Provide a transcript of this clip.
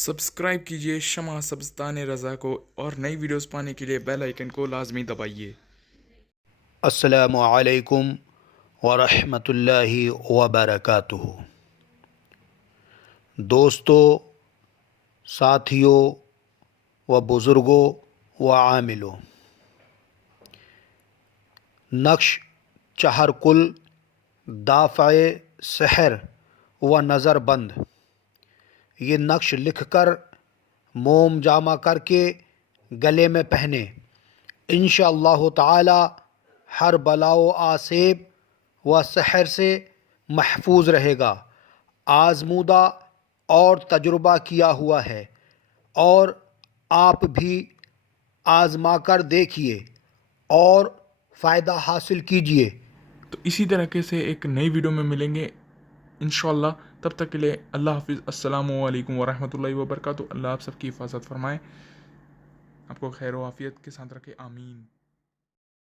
Subscribe کیجیے شمع سبزتان رضا کو اور نئی ویڈیوز پانے کے لیے بیل آئیکن کو لازمی دبائیے۔ السلام علیکم ورحمۃ اللہ وبرکاتہ۔ دوستو، ساتھیوں و بزرگوں و عاملوں، نقش چہر کل دافع سحر و نظر بند، یہ نقش لکھ کر موم جامع کر کے گلے میں پہنے، انشاءاللہ تعالی ہر بلا و آسیب و سحر سے محفوظ رہے گا۔ آزمودہ اور تجربہ کیا ہوا ہے، اور آپ بھی آزما کر دیکھیے اور فائدہ حاصل کیجیے۔ تو اسی طریقے سے ایک نئی ویڈیو میں ملیں گے انشاءاللہ، تب تک کے لیے اللہ حافظ۔ السلام علیکم ورحمۃ اللہ وبرکاتہ۔ اللہ آپ سب کی حفاظت فرمائے، آپ کو خیر و عافیت کے ساتھ رکھے، آمین۔